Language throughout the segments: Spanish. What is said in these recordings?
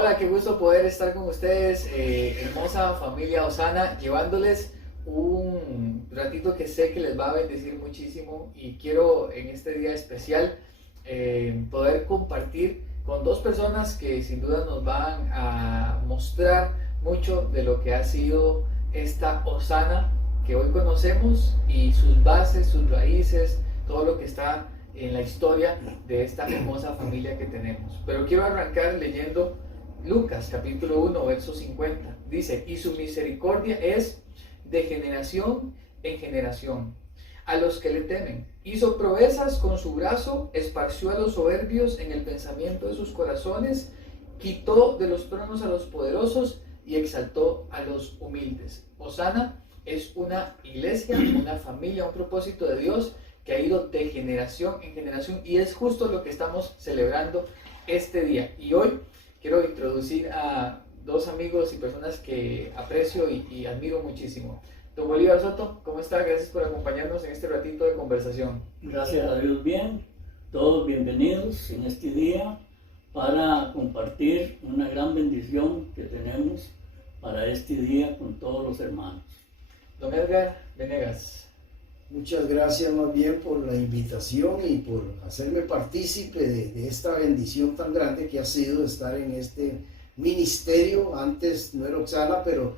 Hola, qué gusto poder estar con ustedes, hermosa familia Osana, llevándoles un ratito que sé que les va a bendecir muchísimo y quiero en este día especial poder compartir con dos personas que sin duda nos van a mostrar mucho de lo que ha sido esta Osana que hoy conocemos y sus bases, sus raíces, todo lo que está en la historia de esta hermosa familia que tenemos. Pero quiero arrancar leyendo Lucas capítulo 1, verso 50. Dice, y su misericordia es de generación en generación a los que le temen. Hizo proezas con su brazo, esparció a los soberbios en el pensamiento de sus corazones, quitó de los tronos a los poderosos y exaltó a los humildes. Osana es una iglesia, una familia, un propósito de Dios que ha ido de generación en generación y es justo lo que estamos celebrando este día. Y hoy quiero introducir a dos amigos y personas que aprecio y admiro muchísimo. Don Bolívar Soto, ¿cómo está? Gracias por acompañarnos en este ratito de conversación. Gracias a Dios, bien. Todos bienvenidos en este día para compartir una gran bendición que tenemos para este día con todos los hermanos. Don Edgar Venegas. Muchas gracias más bien por la invitación y por hacerme partícipe de esta bendición tan grande que ha sido estar en este ministerio. Antes no era Osana, pero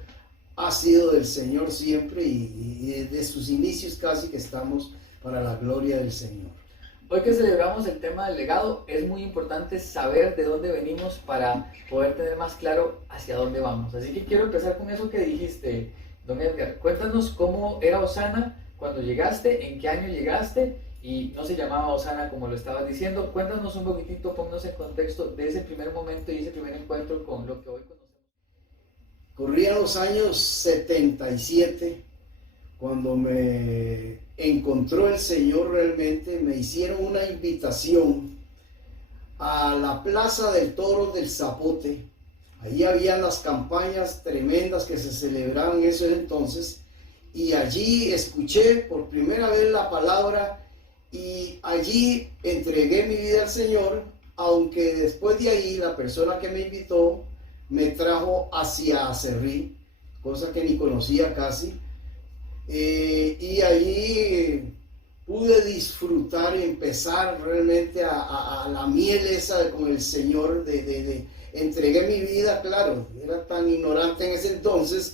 ha sido del Señor siempre y desde sus inicios casi que estamos para la gloria del Señor. Hoy que celebramos el tema del legado, es muy importante saber de dónde venimos para poder tener más claro hacia dónde vamos. Así que quiero empezar con eso que dijiste, don Edgar. Cuéntanos cómo era Osana cuando llegaste, en qué año llegaste y no se llamaba Osana como lo estabas diciendo. Cuéntanos un poquitito, ponnos en contexto de ese primer momento y ese primer encuentro con lo que hoy conocemos. Corrían los años 77, cuando me encontró el Señor realmente, me hicieron una invitación a la Plaza del Toro del Zapote. Ahí habían las campañas tremendas que se celebraban en esos entonces. Y allí escuché por primera vez la palabra y allí entregué mi vida al Señor, aunque después de ahí la persona que me invitó me trajo hacia Acerrí, cosa que ni conocía casi, y allí pude disfrutar y empezar realmente a la miel esa con el Señor, entregué mi vida. Claro, era tan ignorante en ese entonces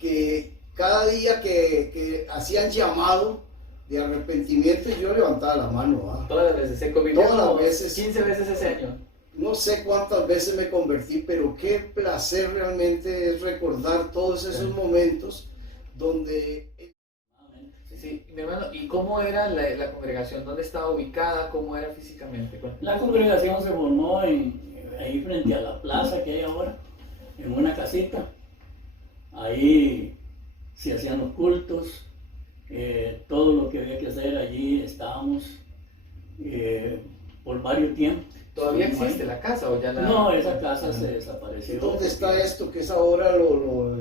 que cada día que hacían llamado de arrepentimiento yo levantaba la mano. Todas las veces, se convirtió todas las veces, 15 veces ese año. No sé cuántas veces me convertí, pero qué placer realmente es recordar todos esos momentos donde... Sí, mi hermano, ¿y cómo era la congregación? ¿Dónde estaba ubicada? ¿Cómo era físicamente? La congregación se formó ahí frente a la plaza que hay ahora, en una casita. Ahí se hacían los cultos, todo lo que había que hacer allí estábamos por varios tiempos. ¿Todavía existe la casa o ya la...? No, esa casa se desapareció. ¿Dónde está esto que es ahora lo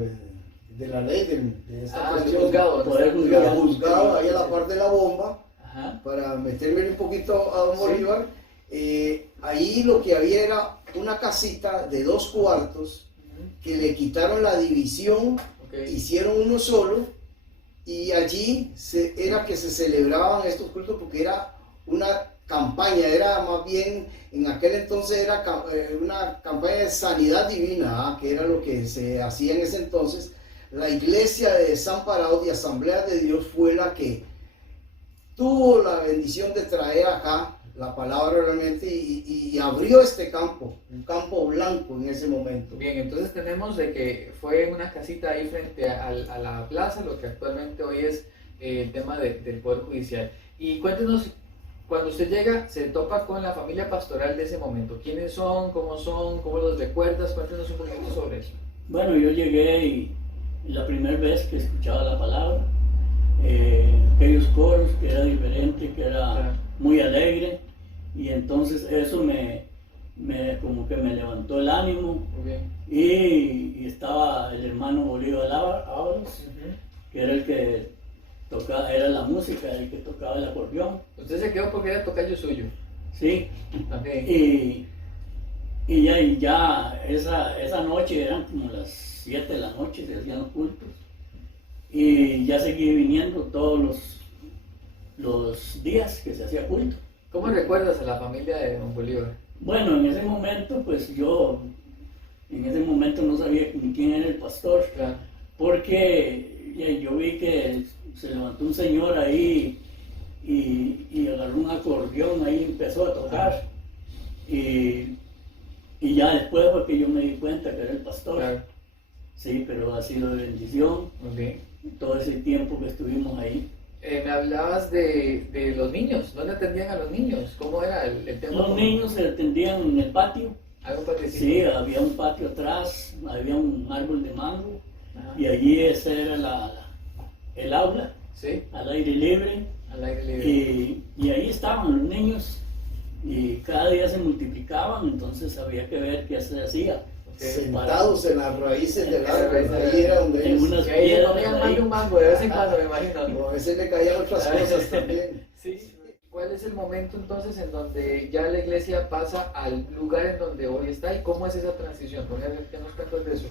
de la ley de esta el cuestión? juzgado. El juzgado, ahí a la par de la bomba. Ajá. Para meterme un poquito a don Bolívar, ahí lo que había era una casita de 2 cuartos que le quitaron la división, hicieron uno solo y allí era que se celebraban estos cultos porque era una campaña, era más bien, en aquel entonces era una campaña de sanidad divina, que era lo que se hacía en ese entonces. La iglesia de Desamparados de Asamblea de Dios fue la que tuvo la bendición de traer acá la palabra realmente y abrió este campo, un campo blanco en ese momento. Bien, entonces tenemos de que fue una casita ahí frente a la plaza, lo que actualmente hoy es el tema del Poder Judicial. Y cuéntenos, cuando usted llega, se topa con la familia pastoral de ese momento. ¿Quiénes son? ¿Cómo los recuerdas? Cuéntenos un poquito sobre eso. Bueno, yo llegué y la primera vez que escuchaba la palabra, aquellos coros que era diferente, que era muy alegre, y entonces eso como que me levantó el ánimo. Y estaba el hermano Bolívar Ábalos, que era el que tocaba, era la música, el que tocaba el acordeón. Usted se quedó porque era tocayo suyo. Sí. Okay. y ya esa noche eran como las 7 de la noche, se hacían los cultos. Y ya seguí viniendo todos los días que se hacía culto. ¿Cómo recuerdas a la familia de don Bolívar? Bueno, en ese momento, pues yo en ese momento no sabía ni quién era el pastor, Claro. porque yo vi que se levantó un señor ahí y agarró un acordeón ahí y empezó a tocar. Y ya después fue que yo me di cuenta que era el pastor. Claro. Sí, pero ha sido de bendición Muy bien. todo ese tiempo que estuvimos ahí. Me hablabas de los niños. ¿Dónde atendían a los niños? ¿Cómo era el tema? Los niños se atendían en el patio. ¿Algo parecido? Sí, había un patio atrás, había un árbol de mango Ajá. y allí ese era el aula, Sí, al aire libre. al aire libre. Y ahí estaban los niños y cada día se multiplicaban, entonces había que ver qué se hacía. Ok. Sentados en las raíces del En las árbol, raíces ahí era donde en ellos- unas Y ahí piedras comían más ahí. de un mango de vez en cuando, me imagino. o a veces le caían otras cosas también. Sí. ¿Cuál es el momento entonces en donde ya la iglesia pasa al lugar en donde hoy está y cómo es esa transición? ¿Qué nos cuentas de eso?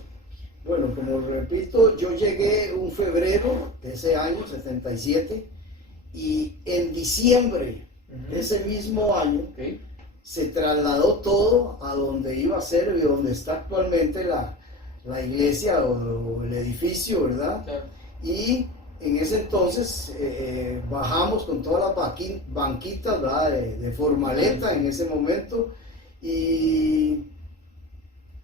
Bueno, como repito, yo llegué un febrero de ese año, 77, y en diciembre de ese mismo año Ok. se trasladó todo a donde iba a ser y donde está actualmente la iglesia o el edificio, ¿verdad? Claro. Y en ese entonces bajamos con todas las banquitas, ¿verdad? de formaleta en ese momento y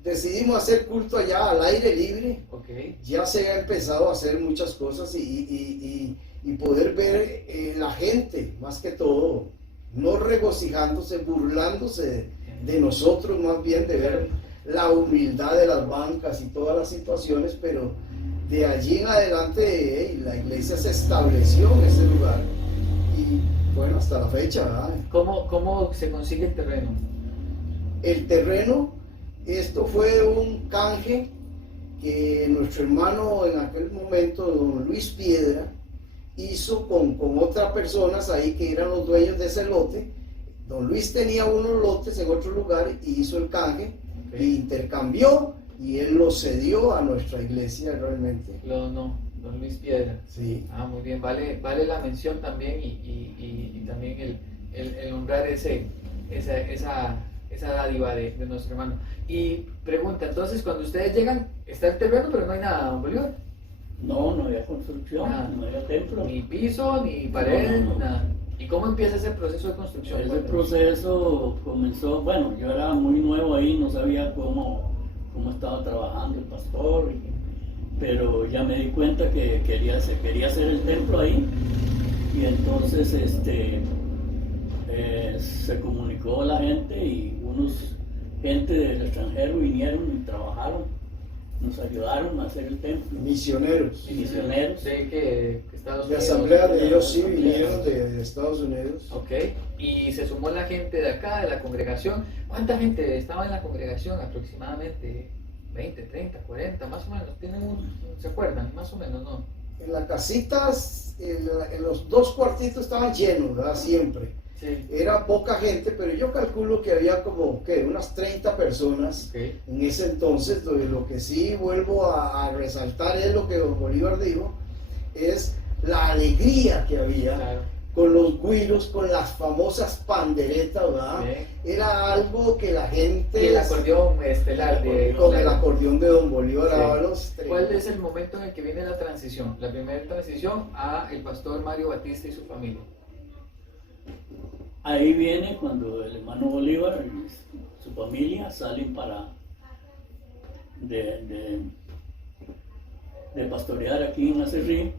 decidimos hacer culto allá al aire libre. Ok. Ya se ha empezado a hacer muchas cosas y poder ver la gente, más que todo, no regocijándose, burlándose de nosotros, más bien de ver la humildad de las bancas y todas las situaciones, pero de allí en adelante la iglesia se estableció en ese lugar y bueno, hasta la fecha, ¿verdad? ¿Cómo se consigue el terreno? El terreno, esto fue un canje que nuestro hermano en aquel momento, don Luis Piedra, hizo con otras personas ahí que eran los dueños de ese lote. Don Luis tenía unos lotes en otro lugar y hizo el canje, Ok. e intercambió y él lo cedió a nuestra iglesia realmente. No, don Luis Piedra. Sí. Ah, muy bien, vale la mención también y también el honrar esa dádiva de nuestro hermano. Y pregunta, entonces cuando ustedes llegan, está el terreno, pero no hay nada, don Bolívar. No había construcción, Nada. no había templo. Ni piso, ni pared, No. nada. ¿Y cómo empieza ese proceso de construcción? Ese Cuéntanos. proceso comenzó, bueno, yo era muy nuevo ahí, no sabía cómo estaba trabajando el pastor, pero ya me di cuenta que se quería hacer el templo ahí, y entonces se comunicó a la gente y gente del extranjero vinieron y trabajaron, nos ayudaron a hacer el templo. Misioneros. Misioneros. Sé que Estados De Unidos. asamblea de ellos sí Asamblea. vinieron de Estados Unidos. Ok, y se sumó la gente de acá, de la congregación. ¿Cuánta gente estaba en la congregación aproximadamente? 20, 30, 40, más o menos. ¿Se acuerdan? Más o menos, ¿no? En las casitas, en los dos cuartitos estaban llenos, ¿verdad? Siempre. Sí. Era poca gente, pero yo calculo que había como, ¿qué? Unas 30 personas Ok. en ese entonces. Lo que sí vuelvo a resaltar es lo que don Bolívar dijo, es la alegría que había Claro. con los güiros, con las famosas panderetas, ¿verdad? Bien. Era algo que la gente... Y el acordeón estelar de... Con el acordeón de don Bolívar Sí. Ábalos. ¿Cuál es el momento en el que viene la transición? La primera transición a el pastor Mario Batista y su familia. Ahí viene cuando el hermano Bolívar y su familia salen de pastorear aquí en Acerrí,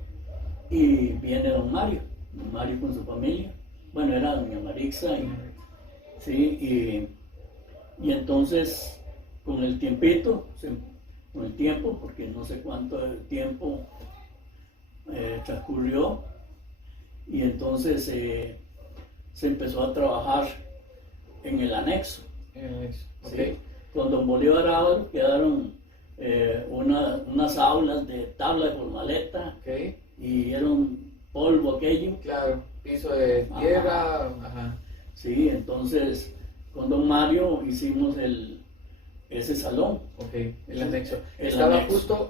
y viene don Mario con su familia. Bueno, era doña Marixa, y entonces con el tiempo, porque no sé cuánto tiempo transcurrió, y entonces se empezó a trabajar en el anexo. Ok. ¿Sí? Con don Bolívar Ábalos quedaron unas aulas de tabla de formaleta, Ok. y era un polvo aquello. Claro. Piso de tierra. Ajá. Sí, entonces con don Mario hicimos ese salón. Ok, el anexo. El Estaba anexo. justo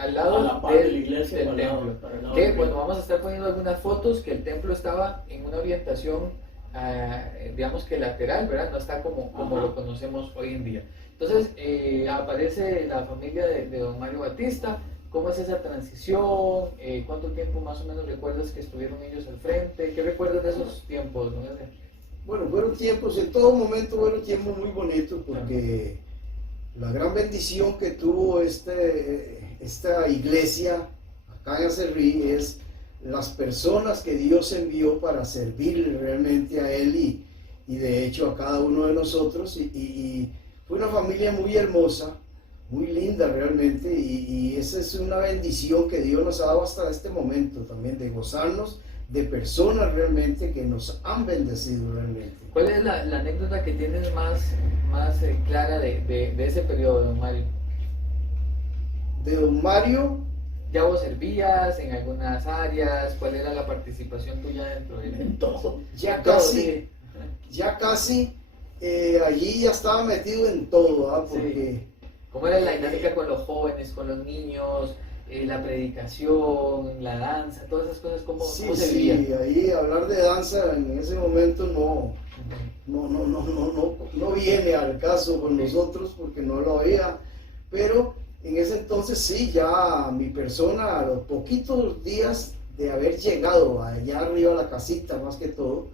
al lado A la par de la iglesia, del para el lado- templo. para el lado Que del bueno, río. vamos a estar poniendo algunas fotos que el templo estaba en una orientación, digamos que lateral, ¿verdad? No está como Ajá. lo conocemos hoy en día. Entonces aparece la familia de don Mario Batista. ¿Cómo es esa transición? ¿Cuánto tiempo más o menos recuerdas que estuvieron ellos al frente? ¿Qué recuerdas de esos tiempos, don Edgar? Bueno, fueron tiempos, en todo momento fueron tiempos muy bonitos porque la gran bendición que tuvo esta iglesia acá en Acerrí es las personas que Dios envió para servirle realmente a Él y de hecho a cada uno de nosotros y fue una familia muy hermosa, muy linda realmente y esa es una bendición que Dios nos ha dado hasta este momento también de gozarnos de personas realmente que nos han bendecido realmente. ¿Cuál es la anécdota que tienes más clara de ese periodo, don Mario? De don Mario, ¿Ya vos servías en algunas áreas? ¿Cuál era la participación tuya dentro de En todo. ya en todo, casi, sí. ya casi allí ya estaba metido en todo, ¿ah? Sí. Porque ¿Cómo era la dinámica con los jóvenes, con los niños, la predicación, la danza, todas esas cosas? ¿Cómo sí, se sí, vivía? ahí hablar de danza en ese momento no viene al caso con nosotros porque no lo había, pero en ese entonces sí, ya mi persona a los poquitos días de haber llegado allá arriba a la casita más que todo,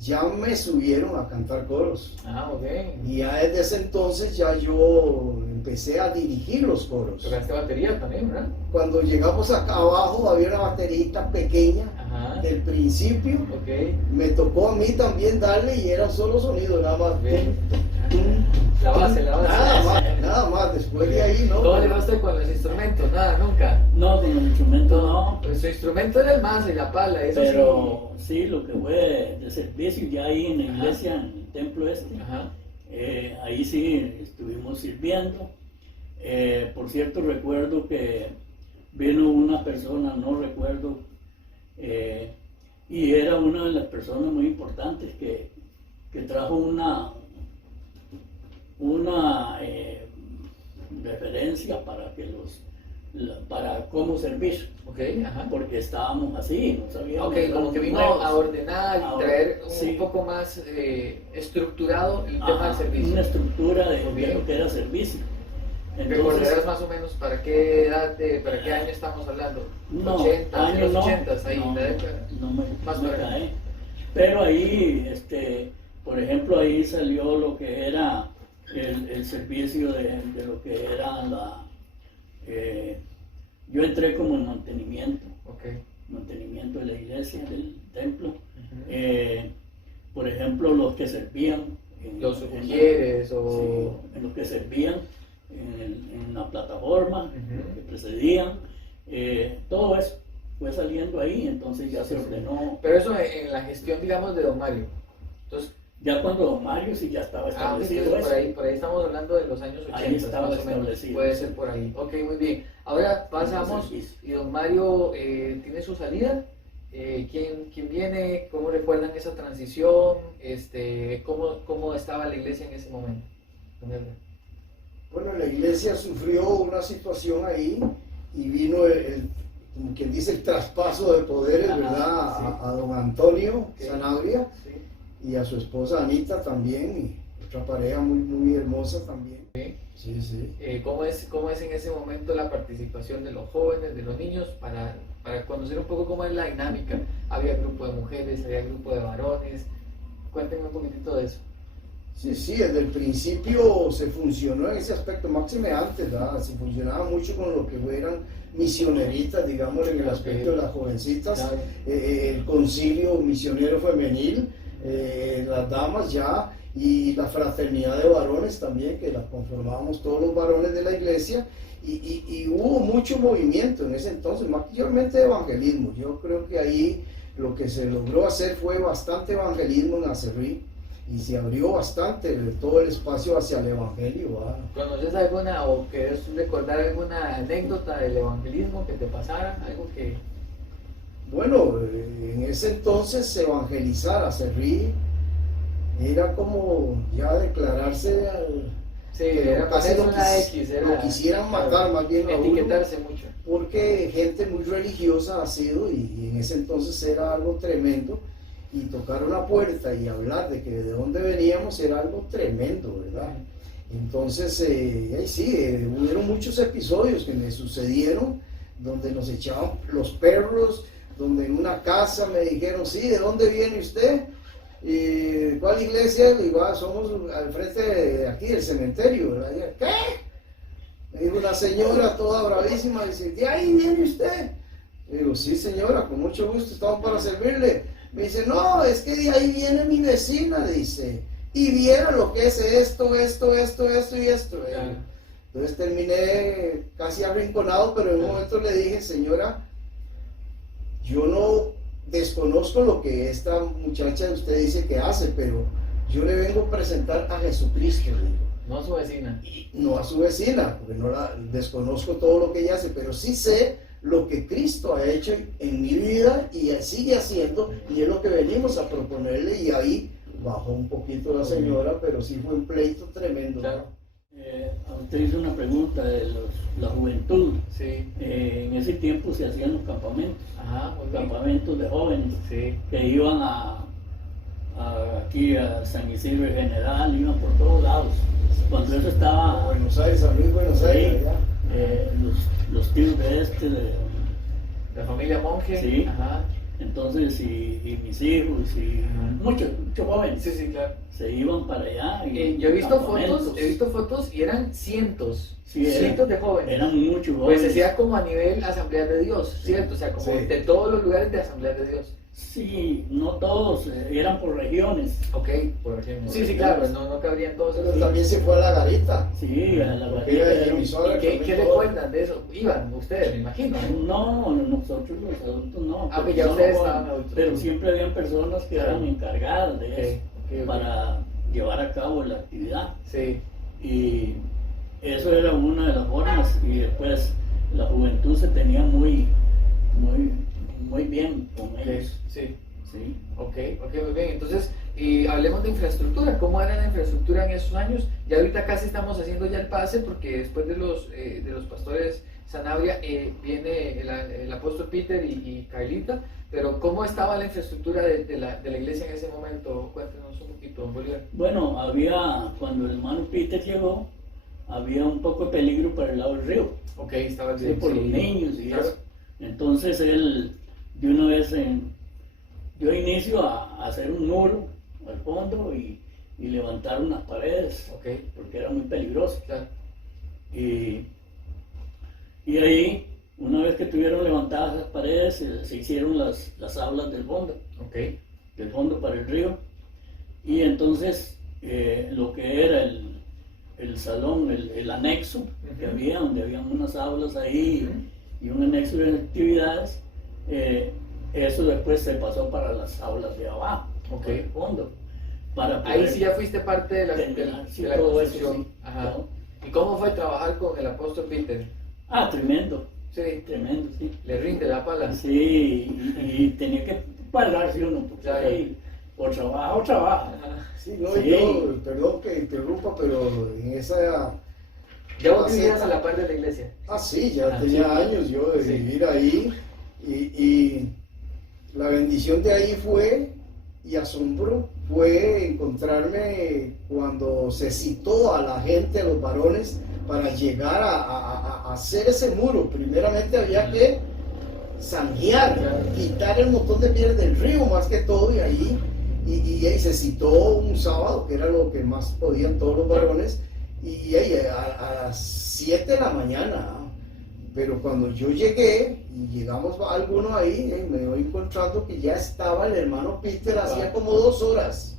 ya me subieron a cantar coros. Ah, ok. Y ya desde ese entonces ya yo empecé a dirigir los coros. Tocaste batería también, ¿verdad? Cuando llegamos acá abajo había una baterita pequeña Ajá. del principio. Ok. Me tocó a mí también darle y era solo sonido, nada más. Bien. La base, la base. Nada más. Después de ahí, ¿no? ¿Cómo le va usted con los instrumentos? Nada, nunca. No, con los instrumentos no. Pues su instrumento era el mazo y la pala, eso Pero sí, lo que fue de servicio ya ahí en la iglesia, en el templo sí. Ajá. ahí sí estuvimos sirviendo. Por cierto, recuerdo que vino una persona, no recuerdo, y era una de las personas muy importantes que trajo una referencia para que para cómo servir, Ok, ajá. porque estábamos así, no sabíamos. Ok, como que vino nuevos. a ordenar y traer Sí. un poco más estructurado el tema del Ajá, servicio. una estructura de Ok. lo que era servicio. ¿Recordarás más o menos para qué edad, para qué año estamos hablando? No, 80, años los no, 80, ahí, no, la década. no me, Más me para acá. cae. Pero ahí, por ejemplo, ahí salió lo que era el servicio de lo que era yo entré como en mantenimiento de la iglesia, del templo. Ujú. Por ejemplo, los que servían Los sugieres o... sí, en los que servían en la plataforma, Ujú. que precedían, todo eso fue saliendo ahí, entonces ya se ordenó. Pero eso en la gestión, digamos, de don Mario. Entonces, Ya cuando don Mario sí ya estaba establecido entonces eso. por ahí estamos hablando de los años 80, Ahí estaba más o menos. establecido, Puede sí. ser por ahí. Ok, muy bien. Ahora pasamos servicio. y don Mario tiene su salida. ¿Quién viene? ¿Cómo recuerdan esa transición? ¿Cómo estaba la iglesia en ese momento? Don Edgar. Bueno, la iglesia sufrió una situación ahí y vino como quien dice, el traspaso de poderes, Ajá, ¿verdad? sí. A don Antonio Ok. Sanabria Sí. y a su esposa Anita también, y otra pareja muy hermosa también. Sí, sí. ¿Cómo es en ese momento la participación de los jóvenes, de los niños, para conocer un poco cómo es la dinámica? ¿Había grupo de mujeres, había grupo de varones? Cuéntenme un poquitito de eso. Sí, sí, desde el principio se funcionó en ese aspecto, máxime antes, ¿verdad? Se funcionaba mucho con lo que eran misioneritas, digamos, en el aspecto de las jovencitas, Claro. El concilio misionero femenil, las damas ya, y la fraternidad de varones también, que la conformábamos todos los varones de la iglesia, y hubo mucho movimiento en ese entonces, mayormente de evangelismo. Yo creo que ahí lo que se logró hacer fue bastante evangelismo en Acerrí, y se abrió bastante todo el espacio hacia el evangelio, ¿verdad? ¿Conoces alguna o querés recordar alguna anécdota del evangelismo que te pasara? Algo que... Bueno, en ese entonces evangelizar a Acerrí era como ya declararse Sí, que era casi ponerse una X, lo quisieran matar más bien a uno, etiquetarse mucho. porque gente muy religiosa ha sido, y en ese entonces era algo tremendo, y tocar una puerta y hablar de que de dónde veníamos era algo tremendo, ¿verdad? Entonces, hubieron muchos episodios que me sucedieron donde nos echaban los perros, donde en una casa me dijeron, sí, ¿de dónde viene usted? ¿Y cuál iglesia? Y va, somos al frente de aquí del cementerio, ¿verdad? Y, ¿qué? Me dijo una señora toda bravísima, dice, ¿de ahí viene usted? Le digo, sí señora, con mucho gusto, estamos para servirle. Me dice, no, es que de ahí viene mi vecina, dice, y viera lo que es esto y esto. Entonces terminé casi arrinconado, pero en un momento le dije, señora, yo no desconozco lo que esta muchacha de usted dice que hace, pero yo le vengo a presentar a Jesucristo, le digo. No a su vecina. Y no a su vecina, porque no la desconozco todo lo que ella hace, pero sí sé lo que Cristo ha hecho en mi vida y sigue haciendo, y es lo que venimos a proponerle, y ahí bajó un poquito la señora, pero sí fue un pleito tremendo. Claro. Usted hizo una pregunta de la juventud. Sí. En ese tiempo se hacían los campamentos, Ajá, muy bien. campamentos de jóvenes Sí. que iban aquí a San Isidro General, iban por todos lados. Cuando eso estaba, Buenos Aires, San Luis, Buenos Aires, sí, los tíos de La familia Monje. Sí. Ajá. entonces y mis hijos y muchos jóvenes Sí, claro. se iban para allá. Yo he visto fotos y eran cientos Sí, de jóvenes. eran muchos Pues jóvenes. se hacía como a nivel Asamblea de Dios, ¿cierto? O sea, como Sí. de todos los lugares de Asamblea de Dios. Sí, no todos, eran por regiones. Ok, por ejemplo. Sí, claro, no cabrían todos pero esos. también se fue a la garita. Sí, a la Porque era barriga. de emisora. ¿Qué recuerdan de eso? Iban ustedes, me imagino. No, nosotros los adultos no. Ah, pues porque ya somos ustedes jóvenes, estaban adultos. pero siempre habían personas que eran encargadas de eso, Ok. para llevar a cabo la actividad. Sí, Y eso era una de las formas, y después la juventud se tenía muy bien con ellos. sí. Sí. Ok, muy bien. Entonces, y hablemos de infraestructura. ¿Cómo era la infraestructura en esos años? Ya ahorita casi estamos haciendo ya el pase, porque después de los pastores Sanabria viene el apóstol Peter y Carlita. Pero ¿cómo estaba la infraestructura de la iglesia en ese momento? Cuéntenos un poquito, don Bolívar. Bueno, cuando el hermano Peter llegó, había un poco de peligro para el lado del río. Ok, estaba Sí, por los niños y claro. eso. Entonces él de una vez dio inicio a hacer un muro al fondo y levantar unas paredes, Ok, porque era muy peligroso. claro. Y ahí, una vez que tuvieron levantadas las paredes, se hicieron las aulas del fondo para el río. Y entonces lo que era el salón, el anexo que había, donde habían unas aulas ahí y un anexo de actividades, eso después se pasó para las aulas de abajo, Ok. para el fondo. Para Ahí poder sí ya fuiste parte de la sí, de la todo eso, construcción. sí. Ajá. ¿No? ¿Y cómo fue trabajar con el apóstol Peter? Tremendo, Sí, tremendo, sí. le rinde la pala. Sí, y tenía que pararse uno, porque Claro. ahí, o trabaja. Ajá. Sí, no, Sí. yo, perdón que interrumpa, pero en esa... Ya vos vivías a la par de la iglesia. Sí, ya Ah, tenía sí. años yo de Sí. vivir ahí, y la bendición de ahí fue, y asombro, fue encontrarme cuando se citó a la gente, a los varones, para llegar a hacer ese muro. Primeramente había que zanjear, quitar el montón de piedras del río más que todo, y ahí se citó un sábado, que era lo que más podían todos los varones, y a las 7 de la mañana. Pero cuando yo llegué, y llegamos algunos ahí, me voy encontrando que ya estaba el hermano Peter hacía como 2 horas.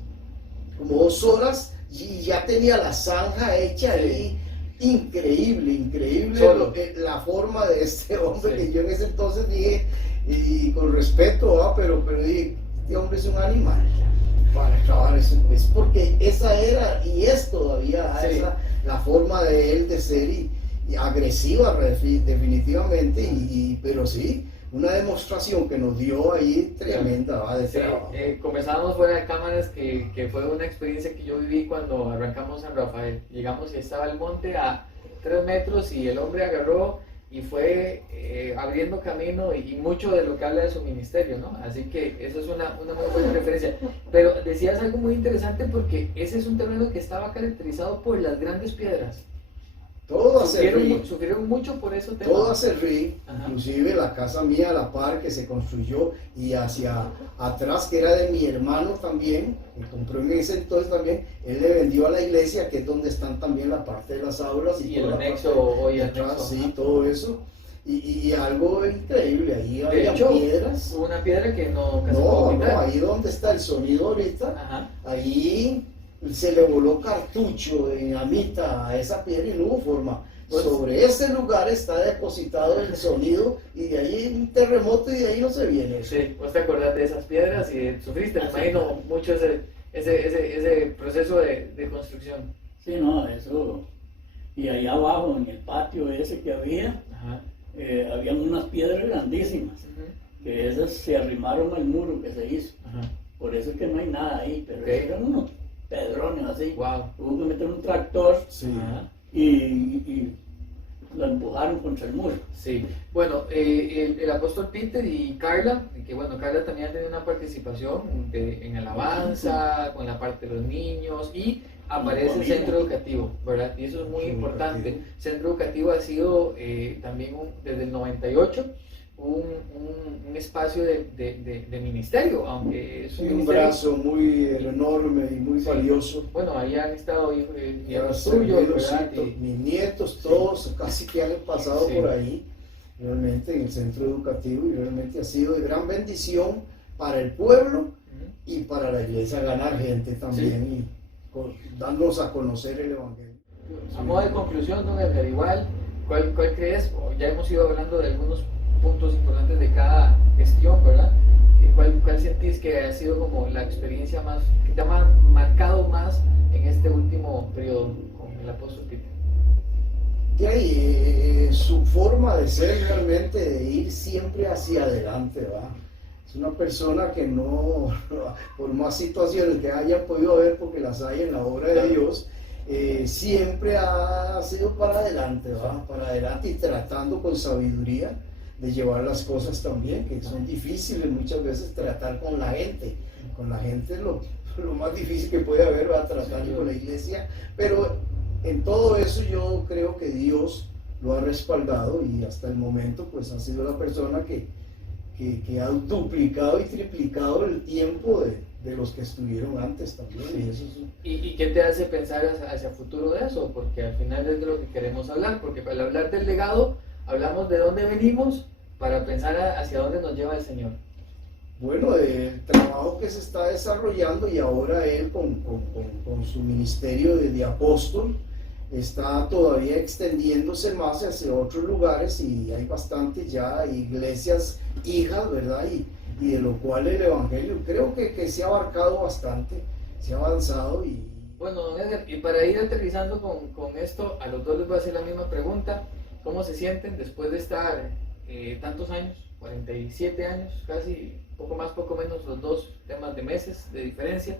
Y ya tenía la zanja hecha ahí. Increíble Solo. la forma de este hombre, Sí. que yo en ese entonces dije, y con respeto, pero dije, este hombre es un animal para acabar eso. Es porque esa era y es todavía Sí. la forma de él de ser, y agresiva definitivamente, pero sí, una demostración que nos dio ahí tremenda, ¿va? De Sí, trabajo. conversábamos fuera de cámaras que fue una experiencia que yo viví cuando arrancamos San Rafael. Llegamos y estaba el monte a 3 metros y el hombre agarró y fue abriendo camino y mucho de lo que habla de su ministerio, ¿no? Así que eso es una muy buena referencia. Pero decías algo muy interesante porque ese es un terreno que estaba caracterizado por las grandes piedras. Todo a servir. Sufrieron mucho por eso. Todo a servir, Ajá. inclusive la casa mía a la par que se construyó y hacia atrás que era de mi hermano también, que compró en ese entonces también, él le vendió a la iglesia que es donde están también la parte de las aulas Y toda el la anexo parte hoy de anexo. atrás, sí, todo eso. Y algo increíble, ahí De había hecho, piedras. hubo una piedra que no casi pudo No, quitar. ahí donde está el sonido ahorita, Ajá. ahí se le voló cartucho de dinamita a esa piedra y no hubo forma. Pues, Sobre ese lugar está depositado el sonido y de ahí un terremoto y de ahí no se viene. sí, vos te acordás de esas piedras y sufriste, me Ah, sí. imagino, mucho ese proceso de construcción. Sí, no, eso. Y allá abajo, en el patio ese que había, Ajá. habían unas piedras grandísimas, Ujú. que esas se arrimaron al muro que se hizo. Ajá. Por eso es que no hay nada ahí, pero Ok. eran unos pedrones así. Wow. Hubo que meter un tractor Sí. Ajá. y lo empujaron contra el muro. Sí, bueno, el apóstol Peter y Carla, que bueno, Carla también ha tenido una participación en alabanza, con la parte de los niños y aparece el Familia. centro educativo, ¿verdad? Y eso es muy Centro importante. educativo. Centro educativo ha sido también desde el 98 un espacio de ministerio, aunque es Sí, un un ministerio. brazo muy enorme y muy Sí. valioso. Bueno, ahí han estado Ya hijos tuyos, los ¿verdad? mis nietos, todos casi que han pasado Sí. por ahí, realmente en el centro educativo, y realmente ha sido de gran bendición para el pueblo Ujú. y para la iglesia, ganar gente también y darnos a conocer el Evangelio. A modo de conclusión, don Edgar, igual, ¿cuál crees? Ya hemos ido hablando de algunos puntos importantes de cada gestión, ¿verdad? ¿Cuál sentís que ha sido como la experiencia más, que te ha marcado más en este último periodo con el apóstol Peter? De ahí, su forma de ser realmente, de ir siempre hacia adelante, ¿va? Es una persona que no, por más situaciones que haya podido haber, porque las hay en la obra de Dios, siempre ha sido para adelante, ¿va? Para adelante y tratando con sabiduría de llevar las cosas también, que son difíciles muchas veces tratar con la gente. Con la gente es lo más difícil que puede haber, va a tratar con la iglesia, pero en todo eso yo creo que Dios lo ha respaldado y hasta el momento pues ha sido la persona que ha duplicado y triplicado el tiempo de los que estuvieron antes también. Sí. Y eso es, ¿Y qué te hace pensar hacia futuro de eso? Porque al final es de lo que queremos hablar, porque para hablar del legado hablamos de dónde venimos para pensar hacia dónde nos lleva el Señor. bueno, el trabajo que se está desarrollando y ahora él con su ministerio de apóstol está todavía extendiéndose más hacia otros lugares y hay bastantes ya iglesias hijas, ¿verdad? Y de lo cual el Evangelio creo que se ha abarcado bastante, se ha avanzado y... Bueno, don Edgar, y para ir aterrizando con esto, a los dos les voy a hacer la misma pregunta. ¿Cómo se sienten después de estar tantos años, 47 años, casi, poco más, poco menos, los dos temas de meses de diferencia?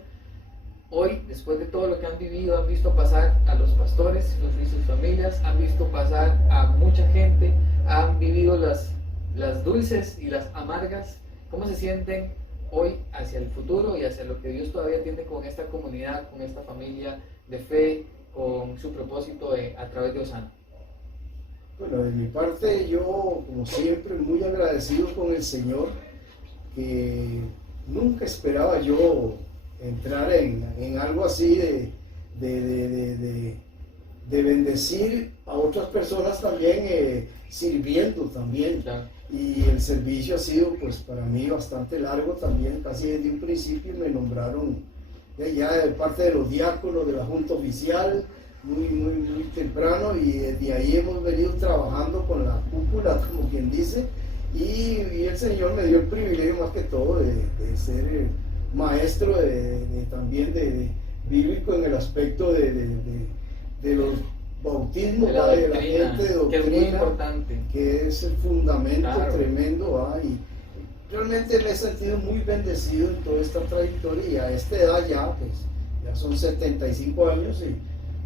Hoy, después de todo lo que han vivido, han visto pasar a los pastores y sus familias, han visto pasar a mucha gente, han vivido las dulces y las amargas. ¿Cómo se sienten hoy hacia el futuro y hacia lo que Dios todavía tiene con esta comunidad, con esta familia de fe, con su propósito a través de Osana? Bueno, de mi parte yo, como siempre, muy agradecido con el Señor, que nunca esperaba yo entrar en algo así de bendecir a otras personas también, sirviendo también. Ya. Y el servicio ha sido pues para mí bastante largo también, casi desde un principio me nombraron ya de parte de los diáconos de la Junta Oficial, muy temprano, y desde ahí hemos venido trabajando con la cúpula, como quien dice, y el Señor me dio el privilegio más que todo de ser maestro también de bíblico en el aspecto de bautismo, de la ¿va? De la doctrina, gente de que es muy doctrina, importante. que es el fundamento Claro. tremendo, ¿va? Y realmente me he sentido muy bendecido en toda esta trayectoria y a esta edad ya, pues, ya son 75 años y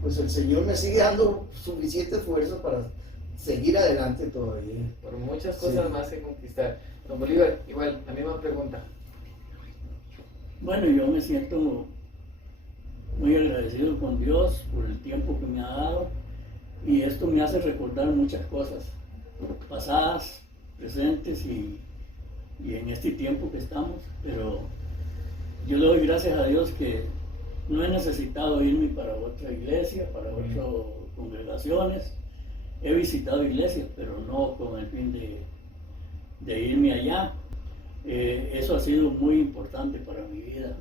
pues el Señor me sigue dando suficiente fuerza para seguir adelante todavía. Por muchas cosas Sí. más que conquistar. Don Bolívar, igual, la misma pregunta. Bueno, yo me siento muy agradecido con Dios por el tiempo que me ha dado y esto me hace recordar muchas cosas pasadas, presentes y en este tiempo que estamos, pero yo le doy gracias a Dios que no he necesitado irme para otra iglesia, para otras congregaciones. He visitado iglesias, pero no con el fin de irme allá. Eso ha sido muy importante para mi vida.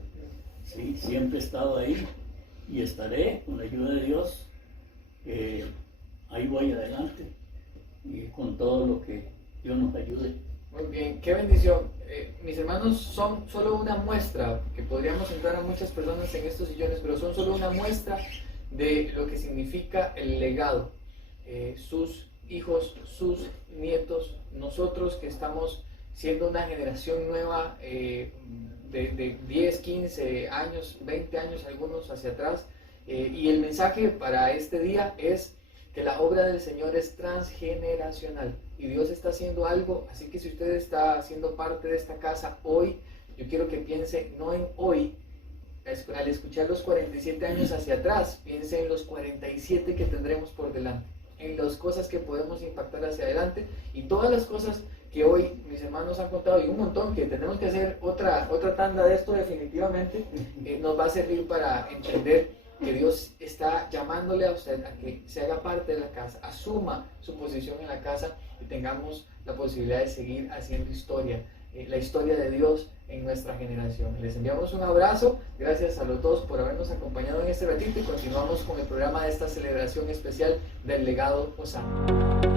Sí, siempre he estado ahí y estaré con la ayuda de Dios. Ahí voy adelante y con todo lo que Dios nos ayude. Muy bien, qué bendición. Mis hermanos son solo una muestra, que podríamos entrar a muchas personas en estos sillones, pero son solo una muestra de lo que significa el legado. Sus hijos, sus nietos, nosotros que estamos siendo una generación nueva de 10, 15 años, 20 años, algunos hacia atrás. Y el mensaje para este día es que la obra del Señor es transgeneracional y Dios está haciendo algo, así que si usted está siendo parte de esta casa hoy, yo quiero que piense no en hoy, al escuchar los 47 años hacia atrás, piense en los 47 que tendremos por delante, en las cosas que podemos impactar hacia adelante y todas las cosas que hoy mis hermanos han contado y un montón que tenemos que hacer otra tanda de esto definitivamente, nos va a servir para entender que Dios está llamándole a usted a que se haga parte de la casa, asuma su posición en la casa y tengamos la posibilidad de seguir haciendo historia, la historia de Dios en nuestra generación. Les enviamos un abrazo, gracias a los dos por habernos acompañado en este ratito y continuamos con el programa de esta celebración especial del legado Osana.